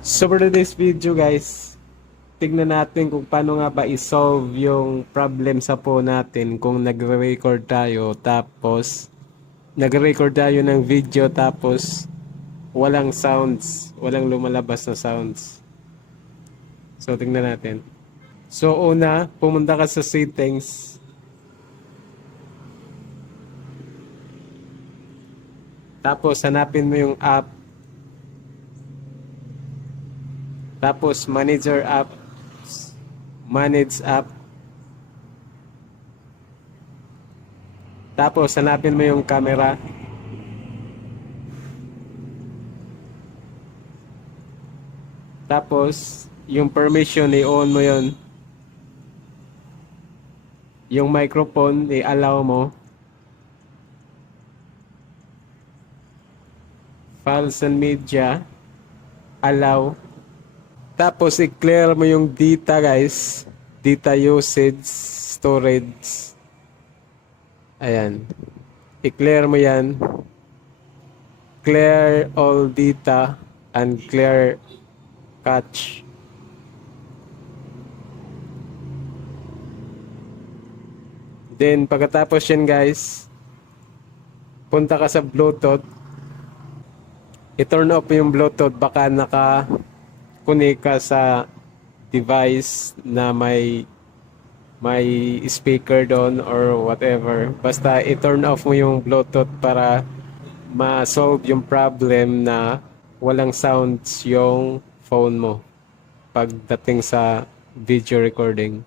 So for today's video guys, tignan natin kung paano nga ba i-solve yung problem sa phone natin kung nagre-record tayo tapos nagre-record tayo ng video tapos walang sounds, walang lumalabas na sounds. So tignan natin. So una, pumunta ka sa settings. Tapos hanapin mo yung app. Tapos manager app. Manage app. Tapos hanapin mo yung camera. Tapos yung permission i-on mo yon. Yung microphone i-allow mo. Files and media allow. Tapos i-clear mo yung data guys. Data usage, storage. Ayan. I-clear mo yan. Clear all data and clear cache. Then pagkatapos yan guys, punta ka sa Bluetooth. I-turn off yung Bluetooth, baka naka-connect ka sa device na may speaker doon or whatever. Basta i-turn off mo yung Bluetooth para ma-solve yung problem na walang sounds yung phone mo pagdating sa video recording.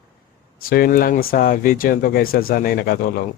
So yun lang sa video nito guys, sana ay nakatulong.